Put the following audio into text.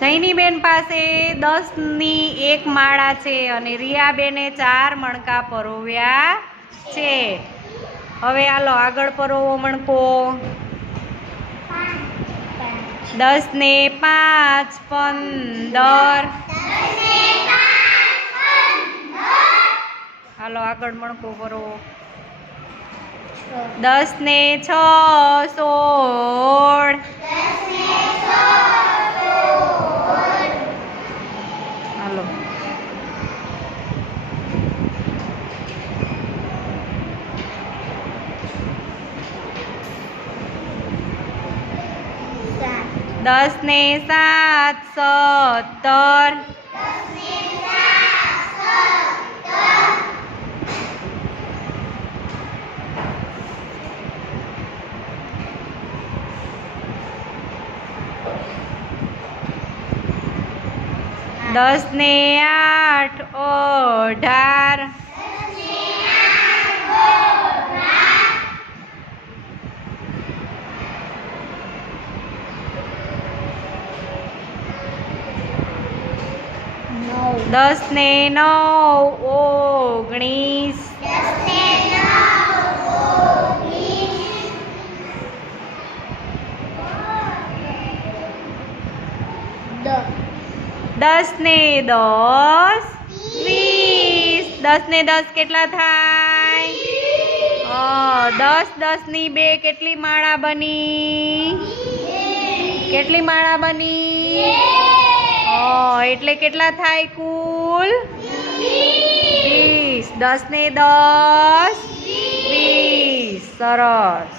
જૈનીબેન પાસે 10ની 1 માળા છે અને રિયાબેને 4 મણકા પરોવ્યા છે. હવે હાલો આગળ પરોવો મણકો. 10 ને 5 15. હાલો આગળ મણકો પરોવો. 10 ને 6 16. હાલો 10 ને 7 17. 10 ને 8 18. 10 ને 9 19. 10 ને 10 20. 10 ને 10 કેટલા થાય? 10 10 ની 2 કેટલી માળા બની? કેટલી માળા બની? એટલે કેટલા થાય કુલ? 20. 10 ને 10 20. સરસ.